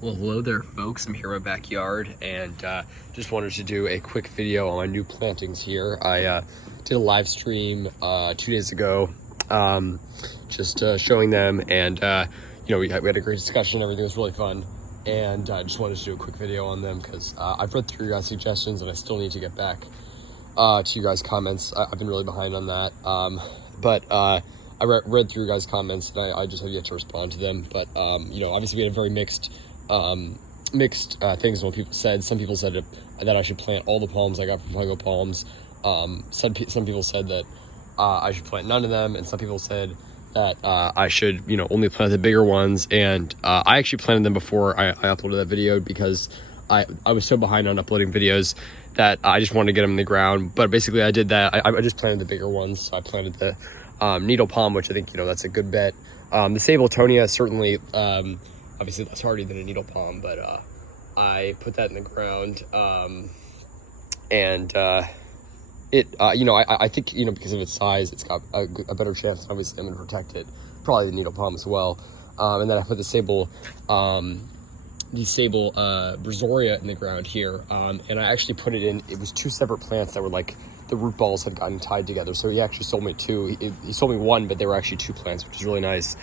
Well, hello there, folks. I'm here in my backyard and just wanted to do a quick video on my new plantings here. I did a live stream 2 days ago, just showing them, and you know, we had a great discussion. Everything was really fun, and I just wanted to do a quick video on them because I've read through your guys' suggestions and I still need to get back to you guys' comments. I've been really behind on that, but I read through your guys' comments and I just have yet to respond to them. But you know, obviously we had a very mixed things. What people said. Some people said that I should plant all the palms I got from Pungo Palms. Some people said that I should plant none of them, and some people said that I should, you know, only plant the bigger ones. And I actually planted them before I uploaded that video because I was so behind on uploading videos that I just wanted to get them in the ground. But basically I did that. I just planted the bigger ones. So I planted the needle palm, which I think, you know, that's a good bet. The Sabletonia certainly, obviously less hardy than a needle palm, but I put that in the ground, and you know, I think, you know, because of its size, it's got a better chance. Obviously, I'm going to protect it, probably the needle palm as well. And then I put the sable brazoria in the ground here, and I actually put it in. It was two separate plants that were like the root balls had gotten tied together. So he actually sold me two. He sold me one, but they were actually two plants, which is really nice.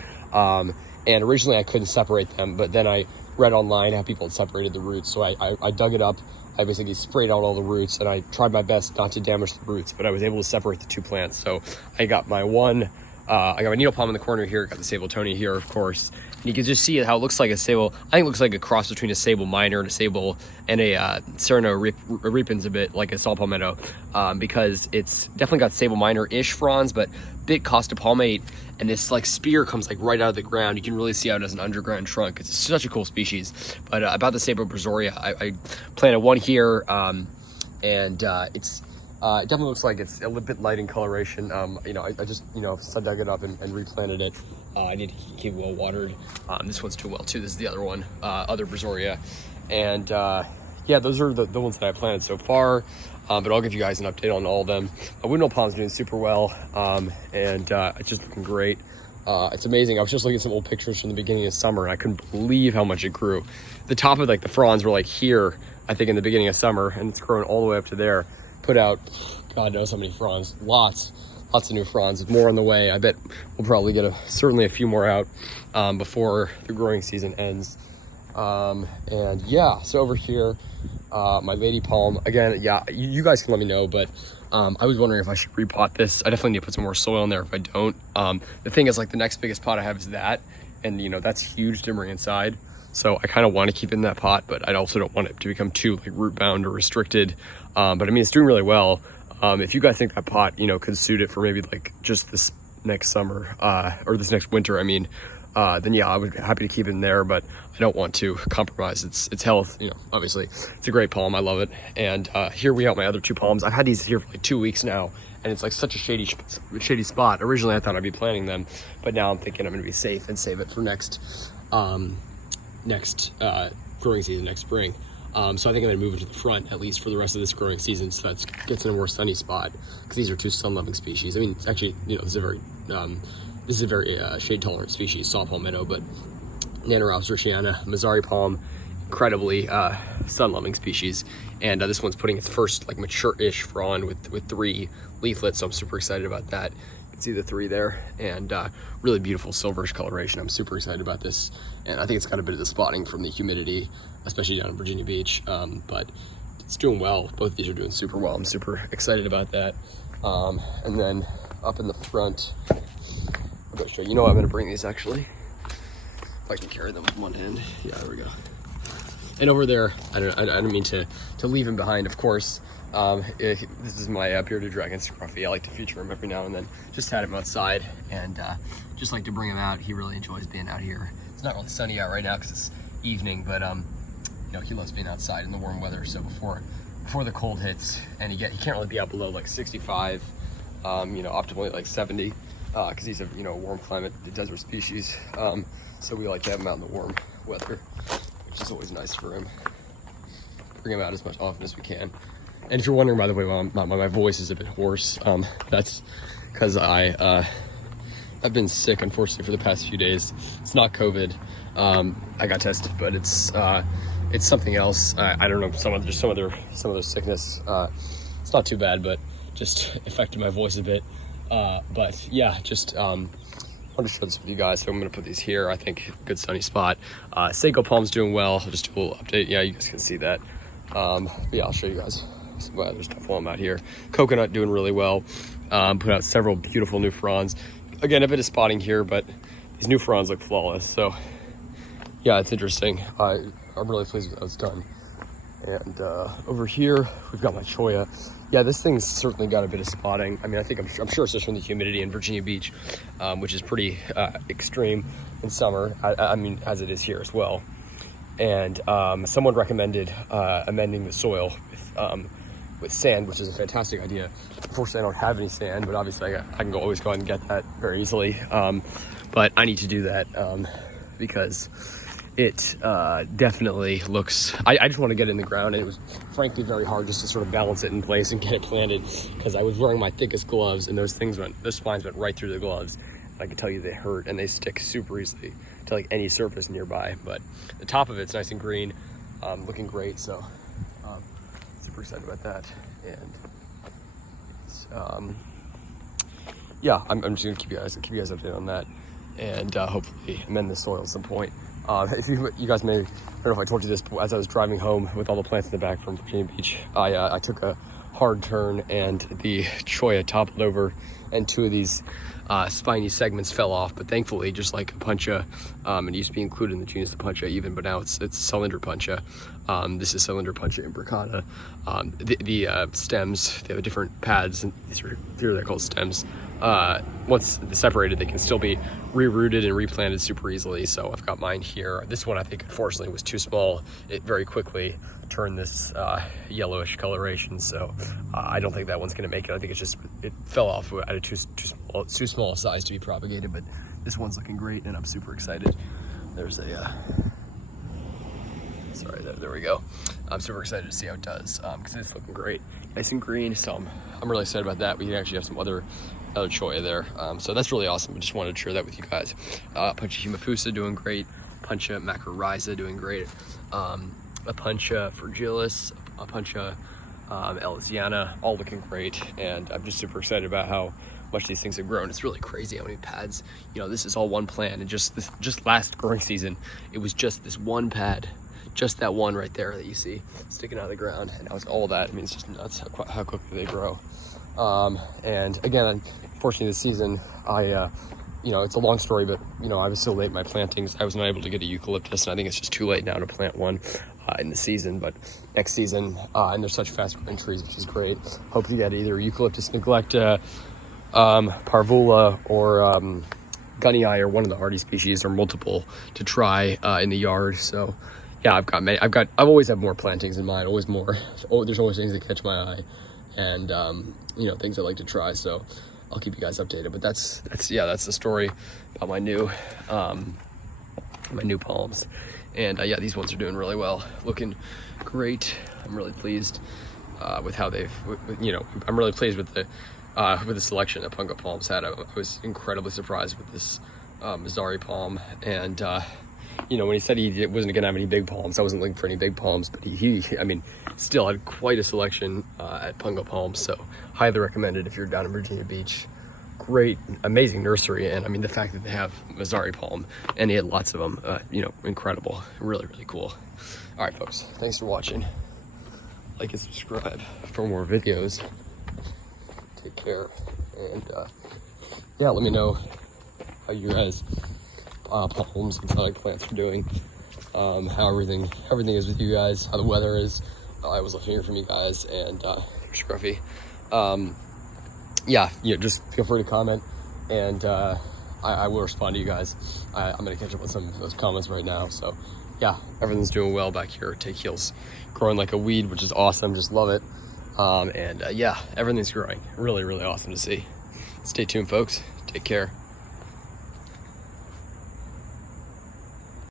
And originally I couldn't separate them, but then I read online how people had separated the roots. So I dug it up. I basically sprayed out all the roots, and I tried my best not to damage the roots, but I was able to separate the two plants. So I got my I got my needle palm in the corner here, got the Sabletonia here, of course. And you can just see how it looks like a sable. I think it looks like a cross between a sable minor and a sable and a Serena repens, a bit like a saw palmetto, because it's definitely got sable minor-ish fronds, but bit costa palmate, and this like spear comes like right out of the ground. You can really see how it has an underground trunk. It's such a cool species. But about the sable brazoria, I planted one here, and it's it definitely looks like it's a little bit light in coloration. You know, I just, you know, dug it up and replanted it. I need to keep it well watered. This one's doing well too. This is the other one, other brazoria. And yeah, those are the ones that I planted so far. But I'll give you guys an update on all of them. My windmill palm's doing super well, and it's just looking great. It's amazing. I was just looking at some old pictures from the beginning of summer, and I couldn't believe how much it grew. The top of like the fronds were like here, I think, in the beginning of summer, and it's growing all the way up to there. Put out, God knows how many fronds, lots of new fronds, with more on the way. I bet we'll probably get certainly a few more out before the growing season ends. And yeah, so over here, my lady palm, again, yeah, you guys can let me know, but I was wondering if I should repot this. I definitely need to put some more soil in there if I don't. The thing is, like, the next biggest pot I have is that, and you know, that's huge to bring inside. So I kind of want to keep it in that pot, but I also don't want it to become too like root bound or restricted. But I mean, it's doing really well. If you guys think that pot, you know, could suit it for maybe like just this next summer, or this next winter, I mean, then yeah, I would be happy to keep it in there, but I don't want to compromise its health. You know, obviously it's a great palm. I love it. And here we have my other two palms. I've had these here for like 2 weeks now, and it's like such a shady spot. Originally I thought I'd be planting them, but now I'm thinking I'm gonna be safe and save it for next growing season, next spring. So I think I'm gonna move it to the front, at least for the rest of this growing season, so that gets in a more sunny spot, because these are two sun-loving species. I mean, it's actually, you know, this is a very shade-tolerant species, saw palmetto, but Nannerals ruschiana, Mazzari palm, incredibly sun-loving species. And this one's putting its first like mature-ish frond with 3 leaflets, so I'm super excited about that. You can see the 3 there, and really beautiful silverish coloration. I'm super excited about this, and I think it's got a bit of the spotting from the humidity, especially down in Virginia Beach, but it's doing well. Both of these are doing super well. I'm super excited about that. And then up in the front, I'll go show you. You know what, I'm gonna bring these actually, if I can carry them with one hand. Yeah, there we go. And over there, I don't mean to leave him behind, of course. This is my bearded dragon scruffy. I like to feature him every now and then. Just had him outside, and just like to bring him out. He really enjoys being out here. It's not really sunny out right now because it's evening, but you know, he loves being outside in the warm weather. So before the cold hits, and he can't really be out below like 65, you know, optimally like 70, because he's a, you know, warm climate desert species. So we like to have him out in the warm weather, which is always nice for him. Bring him out as much often as we can. And if you're wondering, by the way, why my voice is a bit hoarse, that's because I I've been sick, unfortunately, for the past few days. It's not COVID. I got tested, but it's something else. I don't know, some other sickness. It's not too bad, but just affected my voice a bit. But yeah, just wanted to share this with you guys. So I'm gonna put these here. I think good sunny spot. Pungo Palms doing well. I'll just do a little update. Yeah, you guys can see that. But yeah, I'll show you guys some other stuff while I'm out here. Coconut doing really well. Put out several beautiful new fronds. Again, a bit of spotting here, but these new fronds look flawless. So yeah, it's interesting. I'm really pleased with how it's done. And over here, we've got my cholla. Yeah, this thing's certainly got a bit of spotting. I mean, I'm sure it's just from the humidity in Virginia Beach, which is pretty extreme in summer. I mean, as it is here as well. And someone recommended amending the soil with sand, which is a fantastic idea. Unfortunately, I don't have any sand, but obviously I can always go out and get that very easily. But I need to do that because it definitely looks, I just want to get it in the ground, and it was frankly very hard just to sort of balance it in place and get it planted, because I was wearing my thickest gloves, and those spines went right through the gloves. And I can tell you they hurt, and they stick super easily to like any surface nearby. But the top of it's nice and green, looking great. So super excited about that. And it's, yeah, I'm just gonna keep you guys updated on that, and hopefully amend the soil at some point. If you guys may, I don't know if I told you this, but as I was driving home with all the plants in the back from Virginia Beach, I took a hard turn, and the cholla toppled over, and two of these spiny segments fell off. But thankfully, just like Puncha, it used to be included in the genus Puncha even, but now it's Cylinder Puncha. This is Cylinder Puncha imbricata. The stems, they have different pads, and here they're called stems. Once separated, they can still be rerooted and replanted super easily. So I've got mine here. This one, I think, unfortunately, was too small. It very quickly turned this yellowish coloration. So I don't think that one's going to make it. I think it fell off at a too small a size to be propagated. But this one's looking great, and I'm super excited. There's a sorry, there we go. I'm super excited to see how it does, because it's looking great, nice and green. So I'm really excited about that. We actually have some other cholla there, so that's really awesome. I just wanted to share that with you guys. Puncha humifusa doing great. Puncha macrorrhiza doing great. A Puncha fragilis, a Puncha elysiana, all looking great. And I'm just super excited about how much these things have grown. It's really crazy how many pads. You know, this is all one plant, and just last growing season, it was just this one pad. Just that one right there that you see sticking out of the ground, and now it's all that. I mean, it's just nuts how quickly they grow. And again, unfortunately this season, you know, it's a long story, but you know, I was so late in my plantings, I was not able to get a eucalyptus, and I think it's just too late now to plant one in the season. But next season, and they're such fast growing trees, which is great. Hope to get either eucalyptus neglecta, parvula, or gunnii, or one of the hardy species, or multiple to try in the yard. So yeah, I've always had more plantings in mind, always more. There's always things that catch my eye, and you know, things I like to try. So I'll keep you guys updated. But that's the story about my new palms. And yeah, these ones are doing really well, looking great. I'm really pleased with how you know, I'm really pleased with the selection that Pungo Palms had. I was incredibly surprised with this Mazzari palm, and you know, when he said he wasn't gonna have any big palms, I wasn't looking for any big palms, but he I mean, still had quite a selection at Pungo Palms. So highly recommended if you're down in Virginia Beach. Great, amazing nursery. And I mean, the fact that they have Mazzari palm, and he had lots of them, you know, incredible. Really, really cool. All right, folks, thanks for watching. Like and subscribe for more videos. Take care, and yeah, let me know how you guys palms and exotic plants are doing, how everything is with you guys, how the weather is. I was looking to hear from you guys, and Scruffy. Yeah, you know, just feel free to comment, and I will respond to you guys. I'm gonna catch up on some of those comments right now. So yeah, everything's doing well back here. Take heels growing like a weed, which is awesome. Just love it. And yeah, everything's growing. Really, really awesome to see. Stay tuned, folks. Take care.